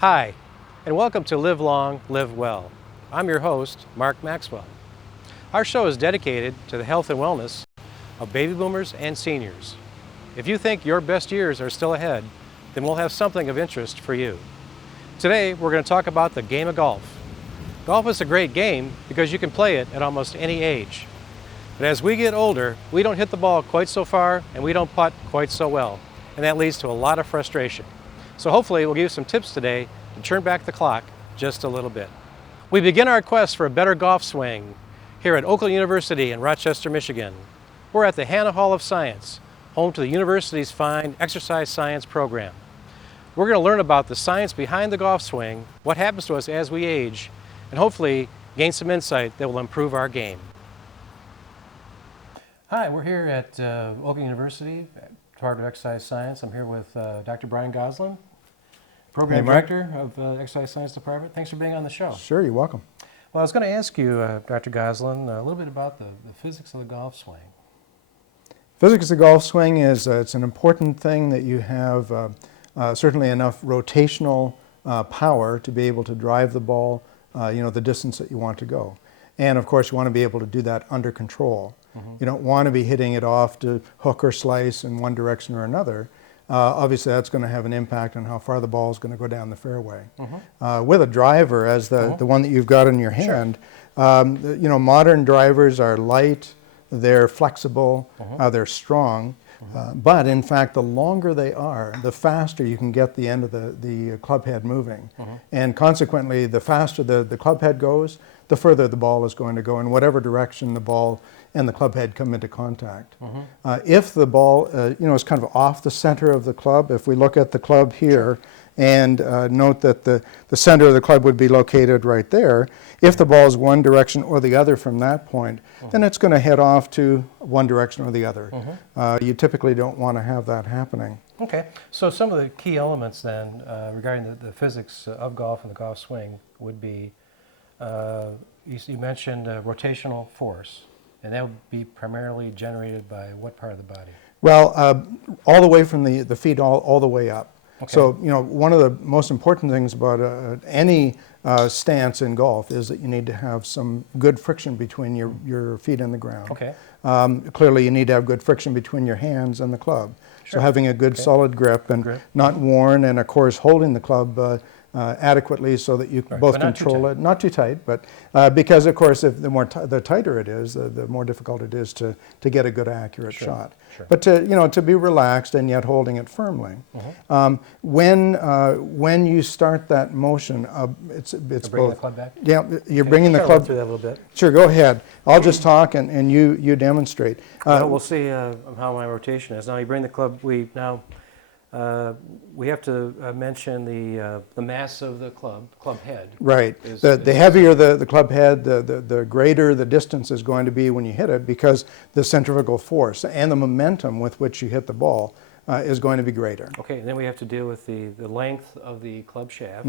Hi, and welcome to Live Long, Live Well. I'm your host, Mark Maxwell. Our show is dedicated to the health and wellness of baby boomers and seniors. If you think your best years are still ahead, then we'll have something of interest for you. Today, we're going to talk about the game of golf. Golf is a great game because you can play it at almost any age. But as we get older, we don't hit the ball quite so far and we don't putt quite so well. And that leads to a lot of frustration. So hopefully we'll give you some tips today to turn back the clock just a little bit. We begin our quest for a better golf swing here at Oakland University in Rochester, Michigan. We're at the Hanna Hall of Science, home to the university's fine exercise science program. We're going to learn about the science behind the golf swing, what happens to us as we age, and hopefully gain some insight that will improve our game. Hi, we're here at Oakland University, Department of Exercise Science. I'm here with Dr. Brian Goslin, Program Director of the Exercise Science Department. Thanks for being on the show. Sure, you're welcome. Well, I was going to ask you, Dr. Goslin, a little bit about the physics of the golf swing. Physics of the golf swing is it's an important thing that you have certainly enough rotational power to be able to drive the ball, the distance that you want to go. And of course, you want to be able to do that under control. Mm-hmm. You don't want to be hitting it off to hook or slice in one direction or another. Obviously, that's going to have an impact on how far the ball is going to go down the fairway. Mm-hmm. With a driver, as the one that you've got in your hand, sure. Modern drivers are light, they're flexible, they're strong. But in fact, the longer they are, the faster you can get the end of the club head moving. And consequently, the faster the club head goes, the further the ball is going to go in whatever direction the ball and the club head come into contact. If the ball is kind of off the center of the club, if we look at the club here and note that the center of the club would be located right there, if the ball is one direction or the other from that point, then it's going to head off to one direction or the other. You typically don't want to have that happening. Okay, so some of the key elements then regarding the physics of golf and the golf swing would be, you mentioned rotational force, and that would be primarily generated by what part of the body? Well, all the way from the feet all the way up. Okay. So, one of the most important things about any stance in golf is that you need to have some good friction between your feet and the ground. Okay. Clearly, you need to have good friction between your hands and the club. Sure. So having a good solid grip and not worn, and of course holding the club adequately so that you both control it. Not too tight, but because of course if the tighter it is, the more difficult it is to get a good accurate shot. Sure. But to be relaxed and yet holding it firmly. When you start that motion, it's both. Bringing the club back? Yeah, you're bringing the club. Through that a little bit. Sure, go ahead. I'll just talk and you demonstrate. We'll see how my rotation is. Now you bring the club. We have to mention the mass of the club head. Right. The heavier the club head, the greater the distance is going to be when you hit it, because the centrifugal force and the momentum with which you hit the ball is going to be greater. Okay, and then we have to deal with the length of the club shaft.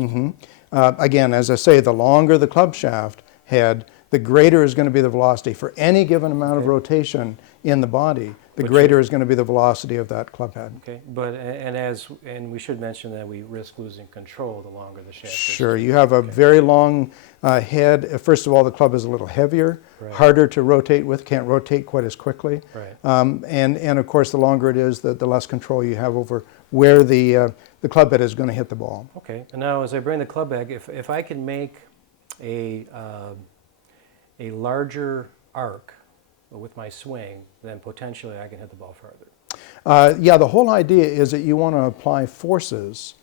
Again, as I say, the longer the club shaft head, the greater is going to be the velocity. For any given amount of rotation in the body, the greater is going to be the velocity of that club head. Okay, but and we should mention that we risk losing control the longer the shaft is. Sure, you have a very long head. First of all, the club is a little heavier, harder to rotate with, can't rotate quite as quickly. Right. And of course, the longer it is, the less control you have over where the club head is going to hit the ball. Okay, and now as I bring the club back, if I can make a larger arc with my swing, then potentially I can hit the ball farther. The whole idea is that you want to apply forces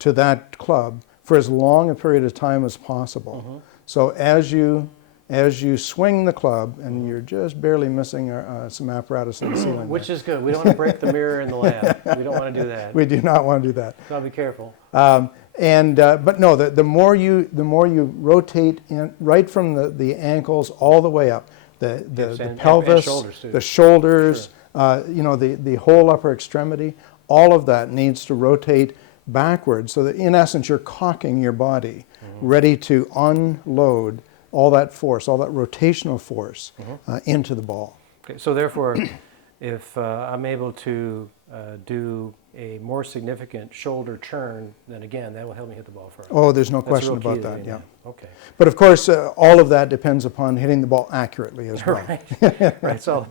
to that club for as long a period of time as possible. So as you swing the club, and you're just barely missing some apparatus in the ceiling. Which is good. We don't want to break the mirror in the lab. We don't want to do that. We do not want to do that. So be careful. But no, the more you rotate right from the ankles all the way up, the pelvis, the shoulders, the whole upper extremity, all of that needs to rotate backwards, so that in essence you're cocking your body, ready to unload all that force, all that rotational force into the ball. Okay, so therefore, if I'm able to do a more significant shoulder turn, then again, that will help me hit the ball further. Oh, there's no That's question real key about to that, doing yeah. that. Okay. But of course, all of that depends upon hitting the ball accurately as well. Right. Right. It's all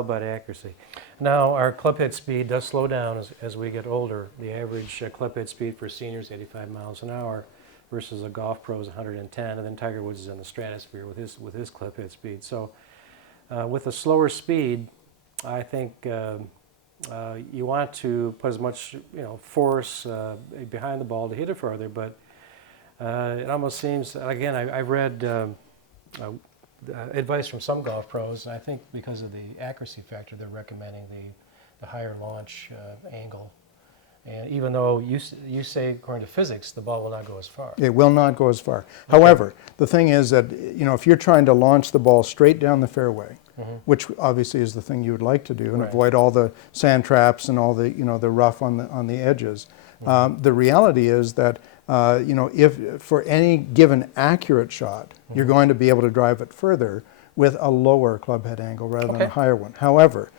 about accuracy. Now, our club head speed does slow down as we get older. The average club head speed for seniors 85 miles an hour versus a golf pro is 110, and then Tiger Woods is in the stratosphere with his club head speed. So, with a slower speed, I think you want to put as much force behind the ball to hit it further, but it almost seems, again, I've read advice from some golf pros, and I think because of the accuracy factor, they're recommending the higher launch angle. And even though you say, according to physics, the ball will not go as far. It will not go as far. Okay. However, the thing is that if you're trying to launch the ball straight down the fairway, which obviously is the thing you would like to do, and avoid all the sand traps and all the the rough on the edges. The reality is that if for any given accurate shot, you're going to be able to drive it further with a lower club head angle rather than a higher one. However,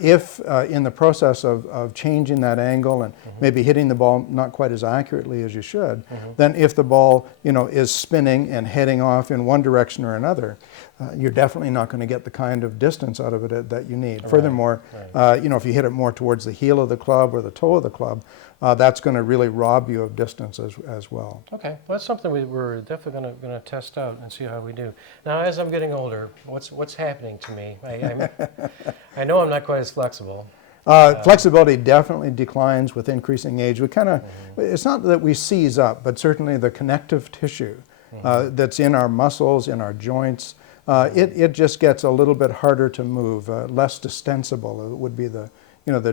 if in the process of changing that angle and maybe hitting the ball not quite as accurately as you should, then if the ball is spinning and heading off in one direction or another, you're definitely not going to get the kind of distance out of it that you need. Right. Furthermore, if you hit it more towards the heel of the club or the toe of the club, that's going to really rob you of distance as well. Okay, well, that's something we're definitely going to test out and see how we do. Now, as I'm getting older, what's happening to me? I know I'm not quite as flexible. Flexibility definitely declines with increasing age. We kind of, it's not that we seize up, but certainly the connective tissue that's in our muscles, in our joints, it just gets a little bit harder to move, less distensible would be the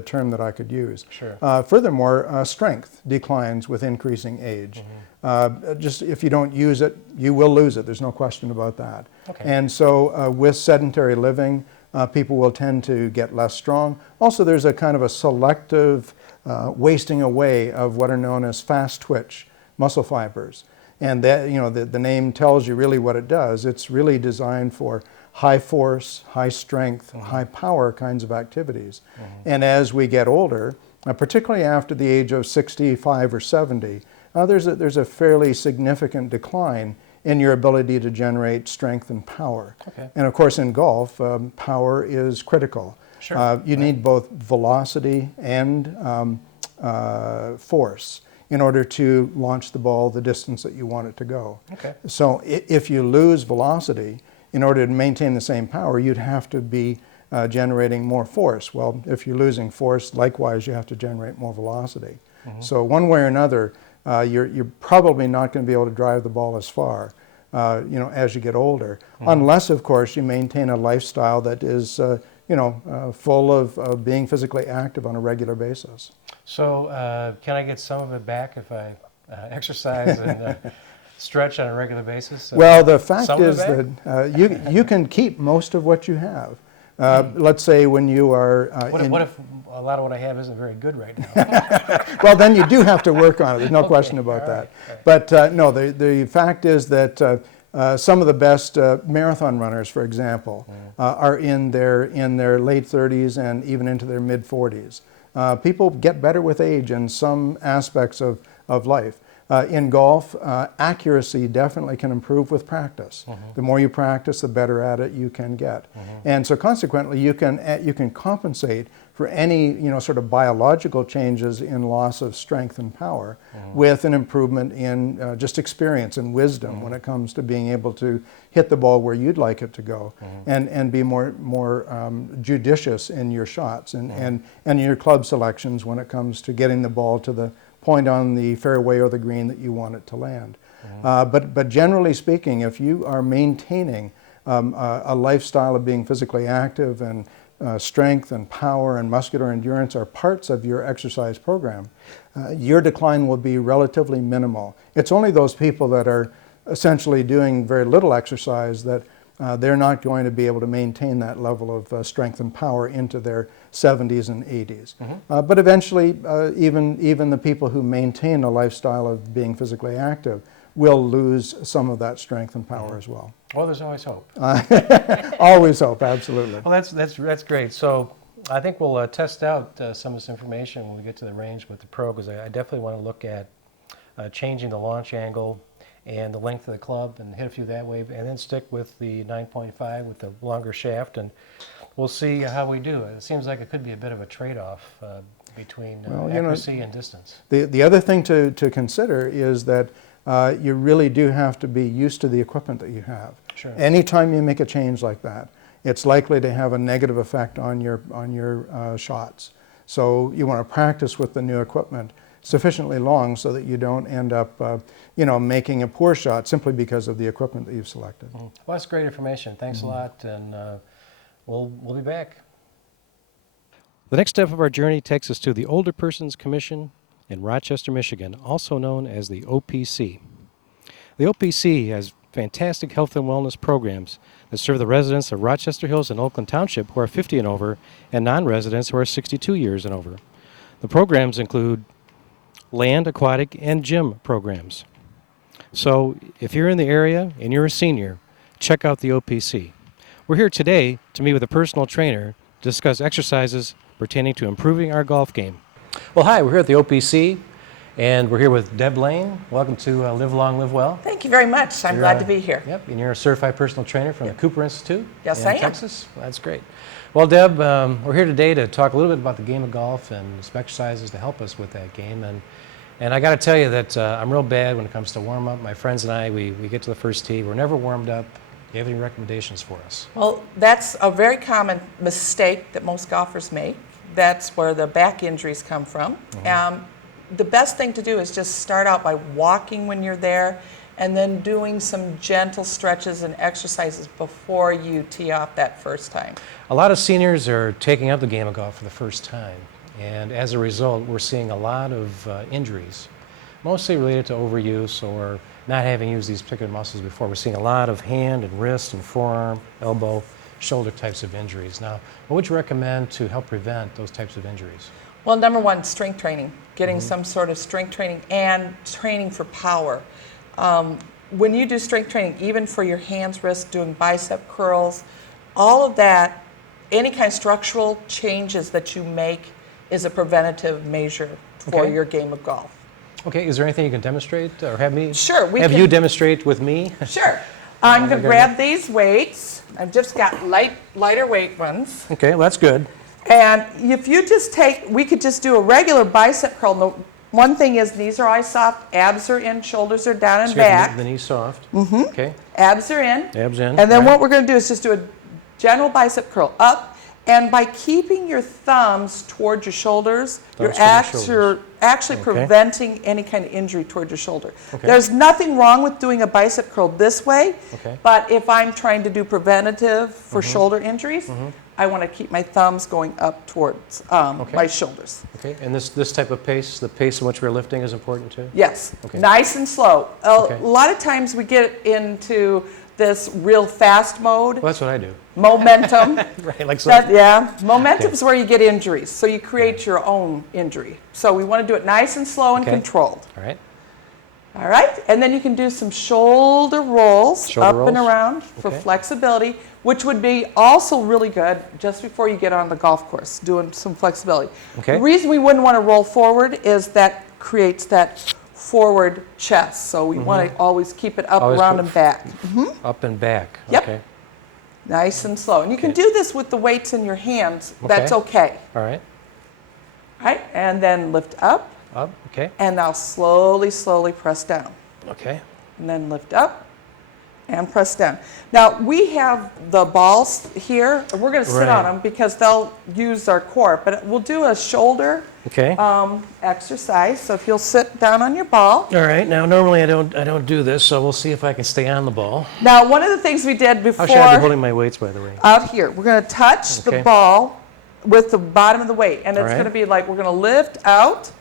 term that I could use. Sure. Furthermore, strength declines with increasing age. Just if you don't use it, you will lose it. There's no question about that. Okay. And so with sedentary living, people will tend to get less strong. Also, there's a kind of a selective wasting away of what are known as fast twitch muscle fibers. And that, the name tells you really what it does. It's really designed for high force, high strength, high power kinds of activities. And as we get older, particularly after the age of 65 or 70, there's a fairly significant decline in your ability to generate strength and power. Okay. And of course in golf, power is critical. Sure. You need both velocity and force in order to launch the ball the distance that you want it to go. Okay. So if you lose velocity, in order to maintain the same power, you'd have to be generating more force. Well, if you're losing force, likewise, you have to generate more velocity. So one way or another, you're probably not going to be able to drive the ball as far, as you get older, unless, of course, you maintain a lifestyle that is, full of being physically active on a regular basis. So can I get some of it back if I exercise and stretch on a regular basis? Well, the fact is that you can keep most of what you have. Let's say when you are... What if a lot of what I have isn't very good right now? Well, then you do have to work on it. There's no question about that. Right. But no, the fact is that some of the best marathon runners, for example, are in their late 30s and even into their mid 40s. People get better with age in some aspects of life. In golf, accuracy definitely can improve with practice. The more you practice, the better at it you can get. And so consequently, you can compensate for any sort of biological changes in loss of strength and power with an improvement in just experience and wisdom when it comes to being able to hit the ball where you'd like it to go and be more judicious in your shots and your club selections when it comes to getting the ball to the point on the fairway or the green that you want it to land. But generally speaking, if you are maintaining a lifestyle of being physically active and strength and power and muscular endurance are parts of your exercise program, your decline will be relatively minimal. It's only those people that are essentially doing very little exercise that they're not going to be able to maintain that level of strength and power into their 70s and 80s. But eventually, even the people who maintain a lifestyle of being physically active will lose some of that strength and power as well. Well, there's always hope. Always hope, absolutely. Well, that's great. So I think we'll test out some of this information when we get to the range with the Pro, because I definitely want to look at changing the launch angle and the length of the club and hit a few that way, and then stick with the 9.5 with the longer shaft, and we'll see how we do. It seems like it could be a bit of a trade-off between accuracy and distance. The other thing to consider is that you really do have to be used to the equipment that you have. Sure. Anytime you make a change like that, it's likely to have a negative effect on your shots. So you want to practice with the new equipment sufficiently long so that you don't end up making a poor shot simply because of the equipment that you've selected. Well, that's great information. Thanks a lot, and we'll be back. The next step of our journey takes us to the Older Persons Commission in Rochester, Michigan, also known as the OPC. The OPC has fantastic health and wellness programs that serve the residents of Rochester Hills and Oakland Township who are 50 and over, and non-residents who are 62 years and over. The programs include land, aquatic, and gym programs. So if you're in the area and you're a senior, check out the OPC. We're here today to meet with a personal trainer to discuss exercises pertaining to improving our golf game. Well, hi, we're here at the OPC, and we're here with Deb Lane. Welcome to Live Long, Live Well. Thank you very much. I'm glad to be here. Yep, and you're a certified personal trainer from the Cooper Institute Yes, in I am. Texas. Well, that's great. Well, Deb, we're here today to talk a little bit about the game of golf and some exercises to help us with that game. And I got to tell you that I'm real bad when it comes to warm-up. My friends and I, we get to the first tee. We're never warmed up. Do you have any recommendations for us? Well, that's a very common mistake that most golfers make. That's where the back injuries come from. The best thing to do is just start out by walking when you're there, and then doing some gentle stretches and exercises before you tee off that first time. A lot of seniors are taking up the game of golf for the first time, and as a result, we're seeing a lot of injuries, mostly related to overuse or not having used these particular muscles before. We're seeing a lot of hand and wrist and forearm, elbow, shoulder types of injuries. Now, what would you recommend to help prevent those types of injuries? Well, number one, strength training, getting some sort of strength training and training for power. When you do strength training, even for your hands, wrists, doing bicep curls, all of that, any kind of structural changes that you make is a preventative measure for your game of golf. Okay, is there anything you can demonstrate or have me? Sure, we have can. you demonstrate with me? Sure. I'm going to grab these weights. I've just got lighter weight ones. Okay, well, that's good. And if you just we could just do a regular bicep curl. The one thing is knees are always soft, abs are in, shoulders are down and So you have back. the knees soft. Okay. Abs are in. Abs in. And then right. what we're going to do is just do a general bicep curl up. And by keeping your thumbs toward your shoulders, you're actually preventing any kind of injury toward your shoulder. Okay. There's nothing wrong with doing a bicep curl this way, Okay. but if I'm trying to do preventative for shoulder injuries, I want to keep my thumbs going up towards my shoulders. Okay, and this type of pace, the pace in which we're lifting is important too? Yes, Okay. nice and slow. Okay. A lot of times we get into this real fast mode. Well, that's what I do. Momentum. Right, like so. Momentum is where you get injuries, so you create your own injury. So we want to do it nice and slow and controlled. All right. All right, and then you can do some shoulder rolls up and around for flexibility, which would be also really good just before you get on the golf course, doing some flexibility. Okay. The reason we wouldn't want to roll forward is that creates that forward chest, so we want to always keep it up, around, and back. Up and back. Yep. Okay. Nice and slow. And you can do this with the weights in your hands. That's okay. All right. All right, and then lift up, Up. Okay. and now slowly, slowly press down. Okay. And then lift up and press down. Now, we have the balls here. We're going to sit on them because they'll use our core, but we'll do a shoulder exercise. So if you'll sit down on your ball. All right. Now, normally I don't do this, so we'll see if I can stay on the ball. Now, one of the things we did before. How should I be holding my weights, by the way? Out here. We're going to touch the ball with the bottom of the weight, and it's going to be like we're going to lift out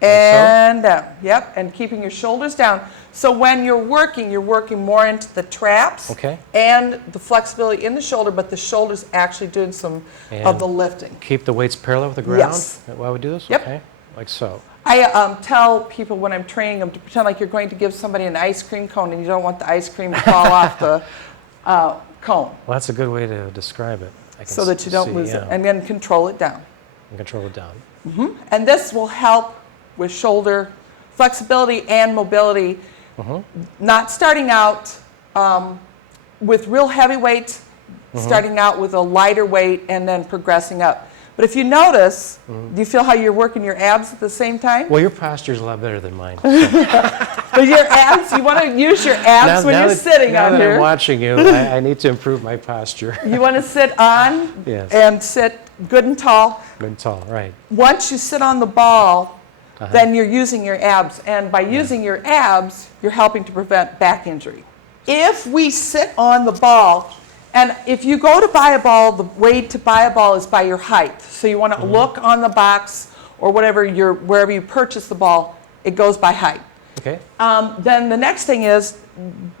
and down. Yep, and keeping your shoulders down. So when you're working more into the traps and the flexibility in the shoulder, but the shoulder's actually doing some of the lifting. Keep the weights parallel with the ground? Yes. Is that why we do this? Yep. Okay. Like so. I tell people when I'm training them to pretend like you're going to give somebody an ice cream cone and you don't want the ice cream to fall off the cone. Well, that's a good way to describe it. so that you don't lose it. And then control it down. And control it down. And this will help with shoulder flexibility and mobility. Not starting out with real heavy weight, starting out with a lighter weight and then progressing up. But if you notice, do you feel how you're working your abs at the same time? Well, your posture is a lot better than mine. But your abs, you want to use your abs when you're sitting on here. Now that I'm watching you, I need to improve my posture. You want to sit on Yes. and sit good and tall. Good and tall, right. Once you sit on the ball, then you're using your abs. And by using your abs, you're helping to prevent back injury. If we sit on the ball, and if you go to buy a ball, the way to buy a ball is by your height. So you want to look on the box or whatever wherever you purchase the ball, it goes by height. Okay. Then the next thing is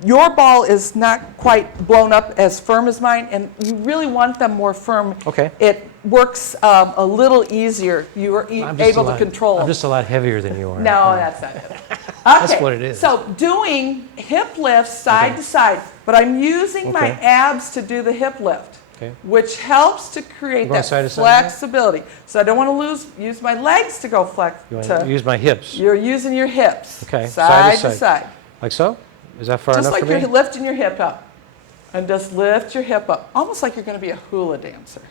your ball is not quite blown up as firm as mine, and you really want them more firm. Okay. It works a little easier. You are able to control. I'm just a lot heavier than you are. No, that's not it. Okay. That's what it is. So doing hip lifts side to side, but I'm using my abs to do the hip lift, which helps to create that side to side flexibility. So I don't want to use my legs to go flex. You want to use my hips. You're using your hips. Okay. Side to side. Like so? Is that far Just enough like for me? you're lifting your hip up. And just lift your hip up. Almost like you're going to be a hula dancer.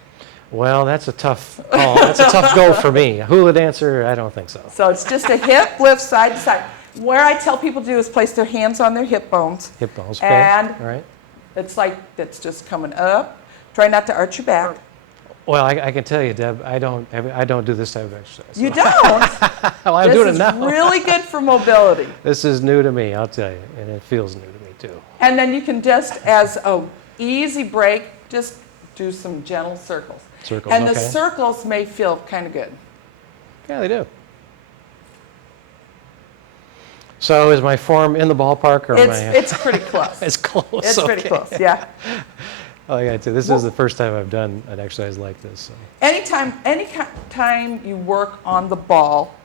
Well, that's a tough call. That's a tough goal for me. A hula dancer, I don't think so. So it's just a hip lift side to side. Where I tell people to do is place their hands on their hip bones. Hip bones, okay. And all right. it's like it's just coming up. Try not to arch your back. Well, I can tell you, Deb, I don't do this type of exercise. You don't? Well, I'm doing it now. This is really good for mobility. This is new to me, I'll tell you, and it feels new to me too. And then you can just, as a easy break, just do some gentle circles. Circles, and the circles may feel kind of good. Yeah, they do. So is my form in the ballpark, or it's pretty close. It's close. It's pretty close, yeah. Oh, I got to. This is the first time I've done an exercise like this. So. Anytime you work on the ball,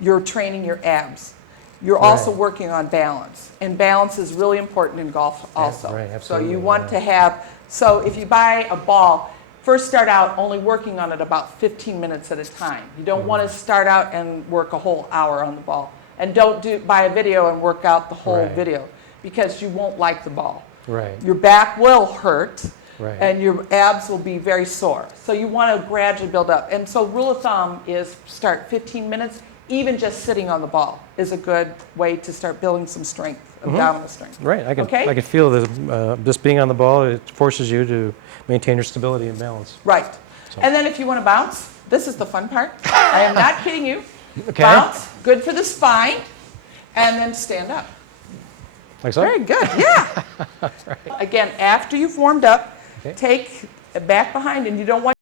you're training your abs. You're also working on balance, and balance is really important in golf also. Right, absolutely. So you want to have. So if you buy a ball, first start out only working on it about 15 minutes at a time. You don't want to start out and work a whole hour on the ball. And don't buy a video and work out the whole video, because you won't like the ball. Right. Your back will hurt, and your abs will be very sore. So you want to gradually build up. And so rule of thumb is start 15 minutes. Even just sitting on the ball is a good way to start building some strength, abdominal strength. Right. I can feel that just being on the ball, it forces you to maintain your stability and balance. Right. So. And then if you want to bounce, this is the fun part. I am not kidding you. Okay. Bounce, good for the spine, and then stand up. Like so? Very good, yeah. Again, after you've warmed up, take it back behind, and you don't want